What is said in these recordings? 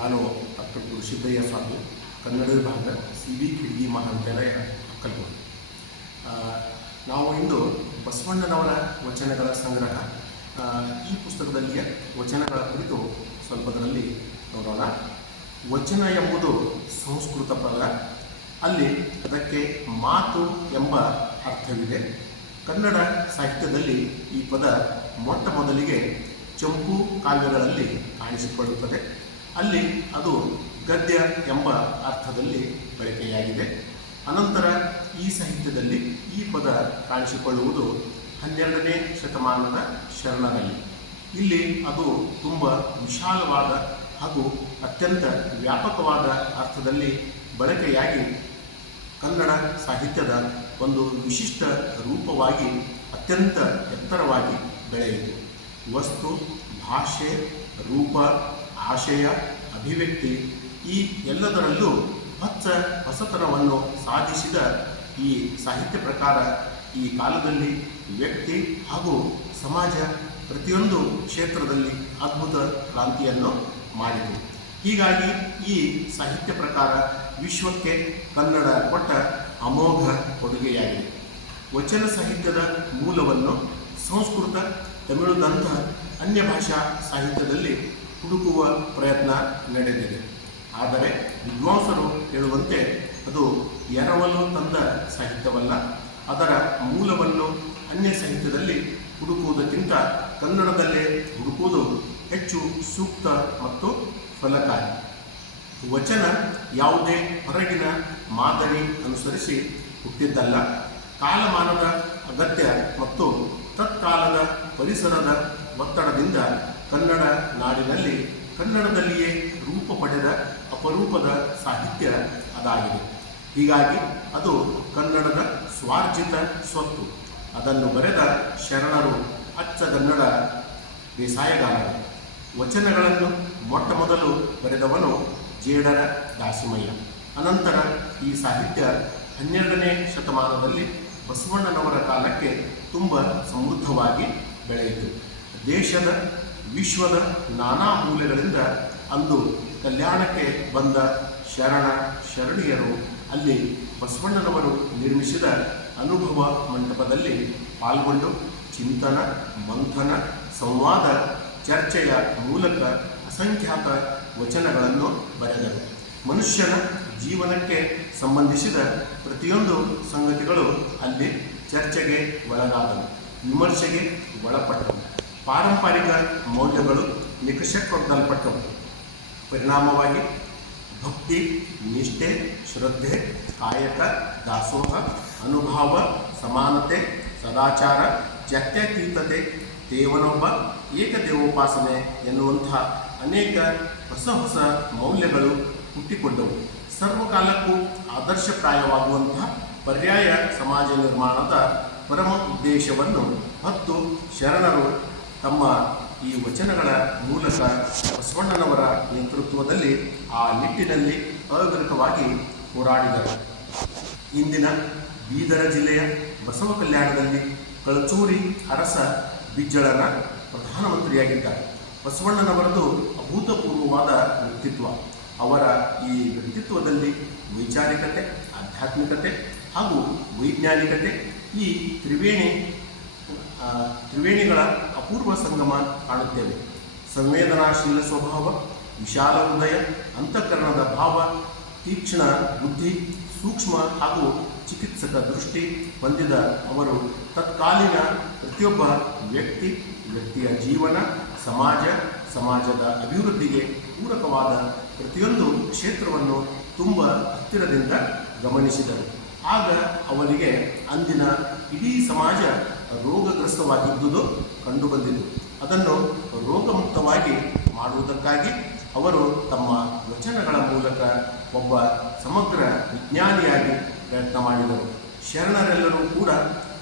ನಾನು ಡಾಕ್ಟರ್ ಗುರುಸಿದ್ದಯ್ಯ ಸ್ವಾಮಿ ಕನ್ನಡ ವಿಭಾಗ C V ಕಿಡ್ಗಿ ಮಹಾವಿದ್ಯಾಲಯ ಕಲ್ಪನೆ ನಾವು ಇಂದು ಬಸವಣ್ಣನವರ ವಚನಗಳ ಸಂಗ್ರಹ ಈ ಪುಸ್ತಕದಲ್ಲಿಯ ವಚನಗಳ ಕುರಿತು ಸ್ವಲ್ಪದರಲ್ಲಿ ನೋಡೋಣ. ವಚನ ಎಂಬುದು ಸಂಸ್ಕೃತ ಪದ. ಅಲ್ಲಿ ಅದಕ್ಕೆ ಮಾತು ಎಂಬ ಅರ್ಥವಿದೆ. ಕನ್ನಡ ಸಾಹಿತ್ಯದಲ್ಲಿ ಈ ಪದ ಮೊಟ್ಟ ಮೊದಲಿಗೆ ಚಂಪು ಕಾವ್ಯಗಳಲ್ಲಿ ಕಾಣಿಸಿಕೊಳ್ಳುತ್ತದೆ. ಅಲ್ಲಿ ಅದು ಗದ್ಯ ಎಂಬ ಅರ್ಥದಲ್ಲಿ ಬಳಕೆಯಾಗಿದೆ. ಅನಂತರ ಈ ಸಾಹಿತ್ಯದಲ್ಲಿ ಈ ಪದ ಕಾಣಿಸಿಕೊಳ್ಳುವುದು ಹನ್ನೆರಡನೇ ಶತಮಾನದ ಶರಣದಲ್ಲಿ ಇಲ್ಲಿ ಅದು ತುಂಬ ವಿಶಾಲವಾದ ಹಾಗೂ ಅತ್ಯಂತ ವ್ಯಾಪಕವಾದ ಅರ್ಥದಲ್ಲಿ ಬಳಕೆಯಾಗಿ ಕನ್ನಡ ಸಾಹಿತ್ಯದ ಒಂದು ವಿಶಿಷ್ಟ ರೂಪವಾಗಿ ಅತ್ಯಂತ ಎತ್ತರವಾಗಿ ಬೆಳೆಯಿತು. ವಸ್ತು, ಭಾಷೆ, ರೂಪ ಆಶಯ, ಅಭಿವ್ಯಕ್ತಿ ಈ ಎಲ್ಲದರಲ್ಲೂ ಹೊಚ್ಚ ಹೊಸತನವನ್ನು ಸಾಧಿಸಿದ ಈ ಸಾಹಿತ್ಯ ಪ್ರಕಾರ ಈ ಕಾಲದಲ್ಲಿ ವ್ಯಕ್ತಿ ಹಾಗೂ ಸಮಾಜ ಪ್ರತಿಯೊಂದು ಕ್ಷೇತ್ರದಲ್ಲಿ ಅದ್ಭುತ ಕ್ರಾಂತಿಯನ್ನು ಮಾಡಿತು. ಹೀಗಾಗಿ ಈ ಸಾಹಿತ್ಯ ಪ್ರಕಾರ ವಿಶ್ವಕ್ಕೆ ಕನ್ನಡ ಕೊಟ್ಟ ಅಮೋಘ ಕೊಡುಗೆಯಾಗಿದೆ. ವಚನ ಸಾಹಿತ್ಯದ ಮೂಲವನ್ನು ಸಂಸ್ಕೃತ, ತಮಿಳುದಂತಹ ಅನ್ಯ ಭಾಷಾ ಸಾಹಿತ್ಯದಲ್ಲಿ ಹುಡುಕುವ ಪ್ರಯತ್ನ ನಡೆದಿದೆ. ಆದರೆ ವಿದ್ವಾಂಸರು ಹೇಳುವಂತೆ ಅದು ಎರವಲು ತಂದ ಸಾಹಿತ್ಯವಲ್ಲ. ಅದರ ಮೂಲವನ್ನು ಅನ್ಯ ಸಾಹಿತ್ಯದಲ್ಲಿ ಹುಡುಕುವುದಕ್ಕಿಂತ ಕನ್ನಡದಲ್ಲೇ ಹುಡುಕುವುದು ಹೆಚ್ಚು ಸೂಕ್ತ ಮತ್ತು ಫಲಕಾರಿ. ವಚನ ಯಾವುದೇ ಹೊರಗಿನ ಮಾದರಿ ಅನುಸರಿಸಿ ಹುಟ್ಟಿದ್ದಲ್ಲ. ಕಾಲಮಾನದ ಅಗತ್ಯ ಮತ್ತು ತತ್ಕಾಲದ ಪರಿಸರದ ಒತ್ತಡದಿಂದ ಕನ್ನಡ ನಾಡಿನಲ್ಲಿ ಕನ್ನಡದಲ್ಲಿಯೇ ರೂಪ ಪಡೆದ ಅಪರೂಪದ ಸಾಹಿತ್ಯ ಅದಾಗಿದೆ. ಹೀಗಾಗಿ ಅದು ಕನ್ನಡದ ಸ್ವಾರ್ಜಿತ ಸ್ವತ್ತು. ಅದನ್ನು ಬರೆದ ಶರಣರು ಅಚ್ಚಗನ್ನಡ ಬೇಸಾಯಗಾರರು. ವಚನಗಳನ್ನು ಮೊಟ್ಟ ಮೊದಲು ಬರೆದವನು ಜೇಡರ ದಾಸಿಮಯ್ಯ. ಅನಂತರ ಈ ಸಾಹಿತ್ಯ ಹನ್ನೆರಡನೇ ಶತಮಾನದಲ್ಲಿ ಬಸವಣ್ಣನವರ ಕಾಲಕ್ಕೆ ತುಂಬ ಸಮೃದ್ಧವಾಗಿ ಬೆಳೆಯಿತು. ದೇಶದ ವಿಶ್ವದ ನಾನಾ ಮೂಲೆಗಳಿಂದ ಅಂದು ಕಲ್ಯಾಣಕ್ಕೆ ಬಂದ ಶರಣ ಶರಣಿಯರು ಅಲ್ಲಿ ಬಸವಣ್ಣನವರು ನಿರ್ಮಿಸಿದ ಅನುಭವ ಮಂಟಪದಲ್ಲಿ ಪಾಲ್ಗೊಂಡು ಚಿಂತನ, ಮಂಥನ, ಸಂವಾದ, ಚರ್ಚೆಯ ಮೂಲಕ ಅಸಂಖ್ಯಾತ ವಚನಗಳನ್ನು ಬರೆದರು. ಮನುಷ್ಯನ ಜೀವನಕ್ಕೆ ಸಂಬಂಧಿಸಿದ ಪ್ರತಿಯೊಂದು ಸಂಗತಿಗಳು ಅಲ್ಲಿ ಚರ್ಚೆಗೆ ಒಳಗಾದವು, ವಿಮರ್ಶೆಗೆ ಒಳಪಟ್ಟವು. ಪಾರಂಪರಿಕ ಮೌಲ್ಯಗಳು ನಿಕಷಕ್ಕೊಡ್ಡಲ್ಪಟ್ಟವು ಪರಿಣಾಮವಾಗಿ ಭಕ್ತಿ, ನಿಷ್ಠೆ, ಶ್ರದ್ಧೆ, ಕಾಯಕ, ದಾಸೋಹ, ಅನುಭಾವ, ಸಮಾನತೆ, ಸದಾಚಾರ ಜಾತ್ಯತೀತತೆ ದೇವನೊಬ್ಬ ಏಕದೇವೋಪಾಸನೆ ಎನ್ನುವಂಥ ಅನೇಕ ಹೊಸ ಹೊಸ ಮೌಲ್ಯಗಳು ಹುಟ್ಟಿಕೊಂಡವು. ಸರ್ವಕಾಲಕ್ಕೂ ಆದರ್ಶಪ್ರಾಯವಾಗುವಂತಹ ಪರ್ಯಾಯ ಸಮಾಜ ನಿರ್ಮಾಣದ ಪರಮ ಉದ್ದೇಶವನ್ನು ಹತ್ತು ಶರಣರು ತಮ್ಮ ಈ ವಚನಗಳ ಮೂಲಕ ಬಸವಣ್ಣನವರ ನೇತೃತ್ವದಲ್ಲಿ ಆ ನಿಟ್ಟಿನಲ್ಲಿ ಅವಿರತವಾಗಿ ಹೋರಾಡಿದರು. ಇಂದಿನ ಬೀದರ ಜಿಲ್ಲೆಯ ಬಸವ ಕಲ್ಯಾಣದಲ್ಲಿ ಕಳಚೂರಿ ಅರಸ ಬಿಜ್ಜಳನ ಪ್ರಧಾನಮಂತ್ರಿಯಾಗಿದ್ದಾರೆ. ಬಸವಣ್ಣನವರದು ಅಭೂತಪೂರ್ವವಾದ ವ್ಯಕ್ತಿತ್ವ. ಅವರ ಈ ವ್ಯಕ್ತಿತ್ವದಲ್ಲಿ ವೈಚಾರಿಕತೆ, ಆಧ್ಯಾತ್ಮಿಕತೆ ಹಾಗೂ ವೈಜ್ಞಾನಿಕತೆ ಈ ತ್ರಿವೇಣಿ ತ್ರಿವೇಣಿಗಳ ಅಪೂರ್ವ ಸಂಗಮ ಕಾಣುತ್ತೇವೆ. ಸಂವೇದನಾಶೀಲ ಸ್ವಭಾವ, ವಿಶಾಲ ಹೃದಯ, ಅಂತಃಕರಣದ ಭಾವ, ತೀಕ್ಷ್ಣ ಬುದ್ಧಿ, ಸೂಕ್ಷ್ಮ ಹಾಗೂ ಚಿಕಿತ್ಸಕ ದೃಷ್ಟಿ ಹೊಂದಿದ ಅವರು ತತ್ಕಾಲೀನ ಪ್ರತಿಯೊಬ್ಬ ವ್ಯಕ್ತಿ, ವ್ಯಕ್ತಿಯ ಜೀವನ, ಸಮಾಜ, ಸಮಾಜದ ಅಭಿವೃದ್ಧಿಗೆ ಪೂರಕವಾದ ಪ್ರತಿಯೊಂದು ಕ್ಷೇತ್ರವನ್ನು ತುಂಬ ಹತ್ತಿರದಿಂದ ಗಮನಿಸಿದರು. ಆಗ ಅವರಿಗೆ ಅಂದಿನ ಇಡೀ ಸಮಾಜ ರೋಗಗ್ರಸ್ತವಾಗಿದ್ದುದು ಕಂಡುಬಂದಿತು. ಅದನ್ನು ರೋಗಮುಕ್ತವಾಗಿ ಮಾಡುವುದಕ್ಕಾಗಿ ಅವರು ತಮ್ಮ ವಚನಗಳ ಮೂಲಕ ಒಬ್ಬ ಸಮಗ್ರ ವಿಜ್ಞಾನಿಯಾಗಿ ಪ್ರಯತ್ನ ಮಾಡಿದರು. ಶರಣರೆಲ್ಲರೂ ಕೂಡ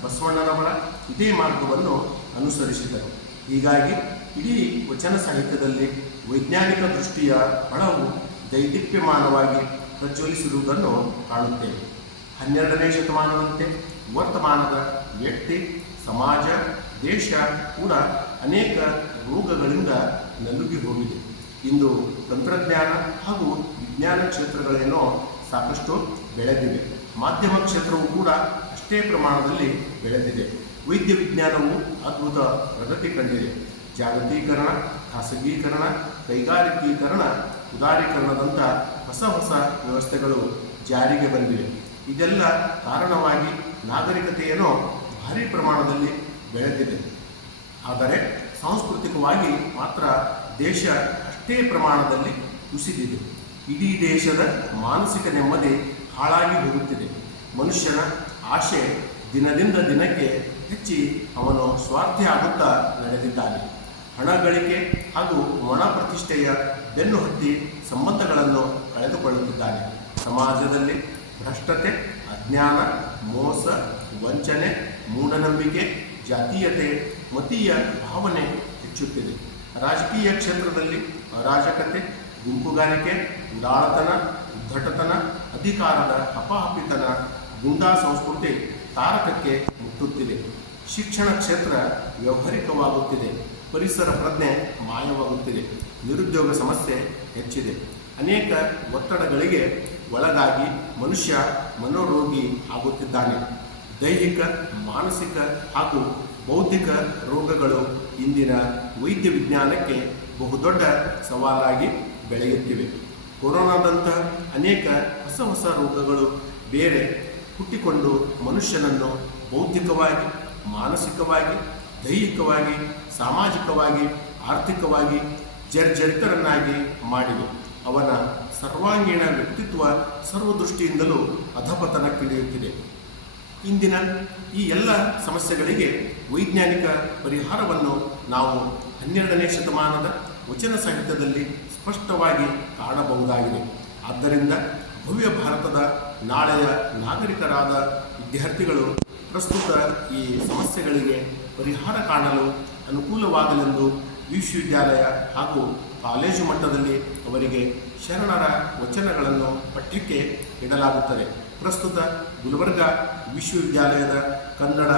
ಬಸವಣ್ಣನವರ ಇದೇ ಮಾರ್ಗವನ್ನು ಅನುಸರಿಸಿದರು. ಹೀಗಾಗಿ ಇಡೀ ವಚನ ಸಾಹಿತ್ಯದಲ್ಲಿ ವೈಜ್ಞಾನಿಕ ದೃಷ್ಟಿಯ ಹಣವು ದೈದಿಪ್ಯಮಾನವಾಗಿ ಪ್ರಜ್ವಲಿಸಿರುವುದನ್ನು ಕಾಣುತ್ತೇವೆ. ಹನ್ನೆರಡನೇ ಶತಮಾನದಂತೆ ವರ್ತಮಾನದ ವ್ಯಕ್ತಿ ಸಮಾಜ, ದೇಶ ಕೂಡ ಅನೇಕ ರೋಗಗಳಿಂದ ನಲುಗಿ ಹೋಗಿದೆ. ಇಂದು ತಂತ್ರಜ್ಞಾನ ಹಾಗೂ ವಿಜ್ಞಾನ ಕ್ಷೇತ್ರಗಳೇನೋ ಸಾಕಷ್ಟು ಬೆಳೆದಿವೆ. ಮಾಧ್ಯಮ ಕ್ಷೇತ್ರವು ಕೂಡ ಅಷ್ಟೇ ಪ್ರಮಾಣದಲ್ಲಿ ಬೆಳೆದಿದೆ. ವೈದ್ಯ ವಿಜ್ಞಾನವು ಅದ್ಭುತ ಪ್ರಗತಿ ಕಂಡಿದೆ. ಜಾಗತೀಕರಣ, ಖಾಸಗೀಕರಣ, ಕೈಗಾರಿಕೀಕರಣ ಉದಾರೀಕರಣದಂಥ ಹೊಸ ಹೊಸ ವ್ಯವಸ್ಥೆಗಳು ಜಾರಿಗೆ ಬಂದಿವೆ. ಇದೆಲ್ಲ ಕಾರಣವಾಗಿ ನಾಗರಿಕತೆಯನ್ನು ಭಾರಿ ಪ್ರಮಾಣದಲ್ಲಿ ಬೆಳೆದಿದೆ. ಆದರೆ ಸಾಂಸ್ಕೃತಿಕವಾಗಿ ಮಾತ್ರ ದೇಶ ಅಷ್ಟೇ ಪ್ರಮಾಣದಲ್ಲಿ ಕುಸಿದಿದೆ. ಇಡೀ ದೇಶದ ಮಾನಸಿಕ ನೆಮ್ಮದಿ ಹಾಳಾಗಿ ಹೋಗುತ್ತಿದೆ. ಮನುಷ್ಯನ ಆಶೆ ದಿನದಿಂದ ದಿನಕ್ಕೆ ಹೆಚ್ಚಿ ಅವನು ಸ್ವಾರ್ಥಿ ಆಗುತ್ತಾ ನಡೆದಿದ್ದಾನೆ. ಹಣ ಗಳಿಕೆ ಹಾಗೂ ಮನ ಪ್ರತಿಷ್ಠೆಯ ಬೆನ್ನು ಹತ್ತಿ ಸಂಬಂಧಗಳನ್ನು ಕಳೆದುಕೊಳ್ಳುತ್ತಿದ್ದಾನೆ. ಸಮಾಜದಲ್ಲಿ ಭ್ರಷ್ಟತೆ, ಅಜ್ಞಾನ, ಮೋಸ, ವಂಚನೆ ಮೂಢನಂಬಿಕೆ, ಜಾತೀಯತೆ, ಮತೀಯ ಭಾವನೆ ಹೆಚ್ಚುತ್ತಿದೆ. ರಾಜಕೀಯ ಕ್ಷೇತ್ರದಲ್ಲಿ ಅರಾಜಕತೆ, ಗುಂಪುಗಾರಿಕೆ ಉದಾಳತನ ಉದ್ದಟತನ ಅಧಿಕಾರದ ಹಪಾಹಪಿತನ ಗುಂಡಾ ಸಂಸ್ಕೃತಿ ತಾರಕಕ್ಕೆ ಮುಟ್ಟುತ್ತಿದೆ. ಶಿಕ್ಷಣ ಕ್ಷೇತ್ರ ವ್ಯವಹಾರಿಕವಾಗುತ್ತಿದೆ. ಪರಿಸರ ಪ್ರಜ್ಞೆ ಮಾಯವಾಗುತ್ತಿದೆ. ನಿರುದ್ಯೋಗ ಸಮಸ್ಯೆ ಹೆಚ್ಚಿದೆ. ಅನೇಕ ಒತ್ತಡಗಳಿಗೆ ಒಳಗಾಗಿ ಮನುಷ್ಯ ಮನೋರೋಗಿ ಆಗುತ್ತಿದ್ದಾನೆ. ದೈಹಿಕ, ಮಾನಸಿಕ ಹಾಗೂ ಬೌದ್ಧಿಕ ರೋಗಗಳು ಇಂದಿನ ವೈದ್ಯ ವಿಜ್ಞಾನಕ್ಕೆ ಬಹುದೊಡ್ಡ ಸವಾಲಾಗಿ ಬೆಳೆಯುತ್ತಿವೆ. ಕೊರೋನಾದಂತಹ ಅನೇಕ ಹೊಸ ಹೊಸ ರೋಗಗಳು ಬೇರೆ ಹುಟ್ಟಿಕೊಂಡು ಮನುಷ್ಯನನ್ನು ಬೌದ್ಧಿಕವಾಗಿ ಮಾನಸಿಕವಾಗಿ, ದೈಹಿಕವಾಗಿ, ಸಾಮಾಜಿಕವಾಗಿ, ಆರ್ಥಿಕವಾಗಿ ಜರ್ಜರಿತರನ್ನಾಗಿ ಮಾಡಿವೆ. ಅವನ ಸರ್ವಾಂಗೀಣ ವ್ಯಕ್ತಿತ್ವ ಸರ್ವದೃಷ್ಟಿಯಿಂದಲೂ ಅಧಪತನಕ್ಕಿಳಿಯುತ್ತಿದೆ. ಇಂದಿನ ಈ ಎಲ್ಲ ಸಮಸ್ಯೆಗಳಿಗೆ ವೈಜ್ಞಾನಿಕ ಪರಿಹಾರವನ್ನು ನಾವು ಹನ್ನೆರಡನೇ ಶತಮಾನದ ವಚನ ಸಾಹಿತ್ಯದಲ್ಲಿ ಸ್ಪಷ್ಟವಾಗಿ ಕಾಣಬಹುದಾಗಿದೆ. ಆದ್ದರಿಂದ ಭವ್ಯ ಭಾರತದ ನಾಳೆಯ ನಾಗರಿಕರಾದ ವಿದ್ಯಾರ್ಥಿಗಳು ಪ್ರಸ್ತುತ ಈ ಸಮಸ್ಯೆಗಳಿಗೆ ಪರಿಹಾರ ಕಾಣಲು ಅನುಕೂಲವಾಗಲೆಂದು ವಿಶ್ವವಿದ್ಯಾಲಯ ಹಾಗೂ ಕಾಲೇಜು ಮಟ್ಟದಲ್ಲಿ ಅವರಿಗೆ ಶರಣರ ವಚನಗಳನ್ನು ಪಠ್ಯಕ್ಕೆ ಇಡಲಾಗುತ್ತದೆ. ಪ್ರಸ್ತುತ ಗುಲ್ಬರ್ಗ ವಿಶ್ವವಿದ್ಯಾಲಯದ ಕನ್ನಡ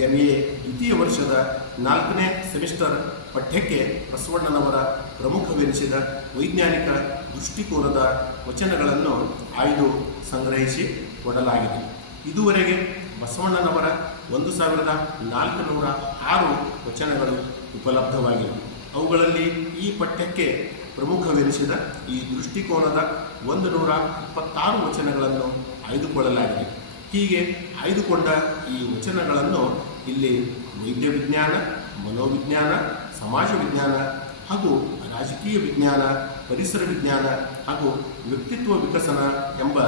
ಎಂ ಎ ದ್ವಿತೀಯ ವರ್ಷದ ನಾಲ್ಕನೇ ಸೆಮಿಸ್ಟರ್ ಪಠ್ಯಕ್ಕೆ ಬಸವಣ್ಣನವರ ಪ್ರಮುಖವೆನಿಸಿದ ವೈಜ್ಞಾನಿಕ ದೃಷ್ಟಿಕೋನದ ವಚನಗಳನ್ನು ಆಯ್ದು ಸಂಗ್ರಹಿಸಿ ಕೊಡಲಾಗಿದೆ. ಇದುವರೆಗೆ ಬಸವಣ್ಣನವರ ಒಂದು ಸಾವಿರದ ನಾಲ್ಕು ನೂರ ಆರು ವಚನಗಳು ಉಪಲಬ್ಧವಾಗಿವೆ. ಅವುಗಳಲ್ಲಿ ಈ ಪಠ್ಯಕ್ಕೆ ಪ್ರಮುಖವೆನಿಸಿದ ಈ ದೃಷ್ಟಿಕೋನದ ಒಂದು ನೂರ ಇಪ್ಪತ್ತಾರು ವಚನಗಳನ್ನು ಆಯ್ದುಕೊಳ್ಳಲಾಗಿದೆ. ಹೀಗೆ ಆಯ್ದುಕೊಂಡ ಈ ವಚನಗಳನ್ನು ಇಲ್ಲಿ ವೈದ್ಯ ವಿಜ್ಞಾನ ಮನೋವಿಜ್ಞಾನ ಸಮಾಜ ವಿಜ್ಞಾನ ಹಾಗೂ ರಾಜಕೀಯ ವಿಜ್ಞಾನ, ಪರಿಸರ ವಿಜ್ಞಾನ ಹಾಗೂ ವ್ಯಕ್ತಿತ್ವ ವಿಕಸನ ಎಂಬ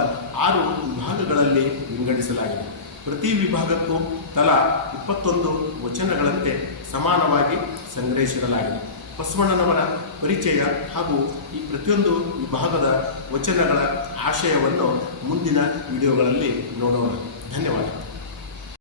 ಆರು ವಿಭಾಗಗಳಲ್ಲಿ ವಿಂಗಡಿಸಲಾಗಿದೆ. ಪ್ರತಿ ವಿಭಾಗಕ್ಕೂ ತಲಾ ಇಪ್ಪತ್ತೊಂದು ವಚನಗಳಂತೆ ಸಮಾನವಾಗಿ ಸಂಗ್ರಹಿಸಿಡಲಾಗಿದೆ. ಬಸವಣ್ಣನವರ ಪರಿಚಯ ಹಾಗೂ ಈ ಪ್ರತಿಯೊಂದು ವಿಭಾಗದ ವಚನಗಳ ಆಶಯವನ್ನು ಮುಂದಿನ ವಿಡಿಯೋಗಳಲ್ಲಿ ನೋಡೋಣ. ಧನ್ಯವಾದ.